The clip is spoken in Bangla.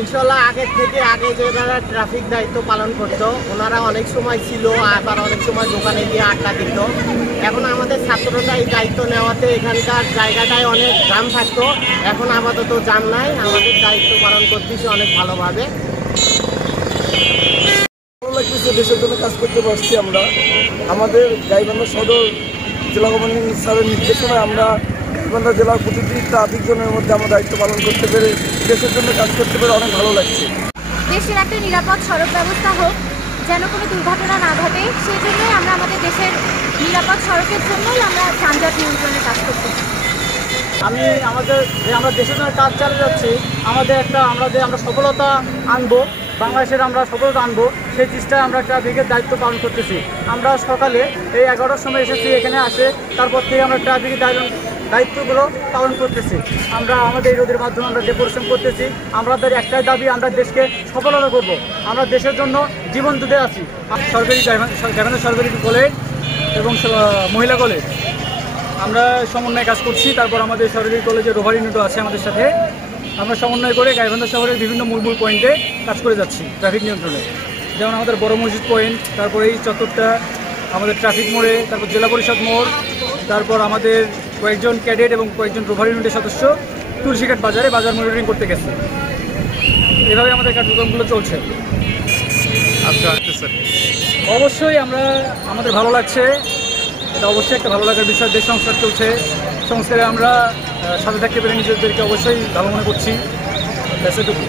ইনশাল্লাহ আগের থেকে আগে যারা ট্রাফিক দায়িত্ব পালন করতো ওনারা অনেক সময় ছিল, আবার অনেক সময় দোকানে গিয়ে আড্ডা দিত। এখন আমাদের ছাত্ররা এই দায়িত্ব নেওয়াতে এখানকার জায়গাটায় অনেক জাম থাকতো, এখন আপাতত জাম নাই। আমাদের দায়িত্ব পালন করতেছি অনেক ভালোভাবে। ভালো লাগতেছে, দেশের জন্য কাজ করতে পারছি আমরা। আমাদের গাইবান্ধা সদর জেলা গভর্নমেন্ট স্যারের নির্দেশনায় আমরা গাইবান্ধা জেলার প্রতিটি ট্রাফিক জোনের মধ্যে আমরা দায়িত্ব পালন করতে পেরে দেশের জন্য কাজ করতে পেরে অনেক ভালো লাগছে। দেশের একটা নিরাপদ সড়ক ব্যবস্থা হোক, যেন কোনো দুর্ঘটনা না ঘটে, সেই জন্যই আমরা আমাদের দেশের নিরাপদ সড়কের জন্যই আমরা যানজট নিয়ন্ত্রণের কাজ করতেছি। আমরা দেশের জন্য কাজ চালিয়ে যাচ্ছি। আমরা সফলতা আনবো, বাংলাদেশের আমরা সফলতা আনবো, সেই চেষ্টায় আমরা ট্রাফিকের দায়িত্ব পালন করতেছি। আমরা সকালে এই 11টার সময় এসেছি, এখানে আসে তারপর থেকে আমরা ট্রাফিকের দায়িত্বগুলো পালন করতেছি। আমরা আমাদের এই রোদের মাধ্যমে আমরা যে পরিশ্রম করতেছি, আমাদের একটাই দাবি, আমরা দেশকে সফলতা করব। আমরা দেশের জন্য জীবন দিতে আছি। গাইবান্ধা সরকারি কলেজ এবং মহিলা কলেজ আমরা সমন্বয়ে কাজ করছি। তারপর আমাদের সরকারি কলেজের রোভার ইউনিটও আছে আমাদের সাথে। আমরা সমন্বয় করে গাইবান্ধা শহরের বিভিন্ন মূল পয়েন্টে কাজ করে যাচ্ছি ট্রাফিক নিয়ন্ত্রণে। যেমন আমাদের বড় মসজিদ পয়েন্ট, তারপর এই চত্বরটা, আমাদের ট্রাফিক মোড়ে, তারপর জেলা পরিষদ মোড়, তারপর আমাদের কয়েকজন ক্যাডেট এবং কয়েকজন রোভার ইউনিটের সদস্য তুলসীঘাট বাজার মনিটরিং করতে গেছে। এভাবে আমাদের কার্যক্রমগুলো চলছে। আচ্ছা, অবশ্যই আমাদের ভালো লাগছে, এটা অবশ্যই একটা ভালো লাগার বিষয়। দেশ সংস্কার চলছে, সংস্কারে আমরা সাথে থাকতে পেরে নিজেদেরকে অবশ্যই ভালো মনে করছি। এতটুকু।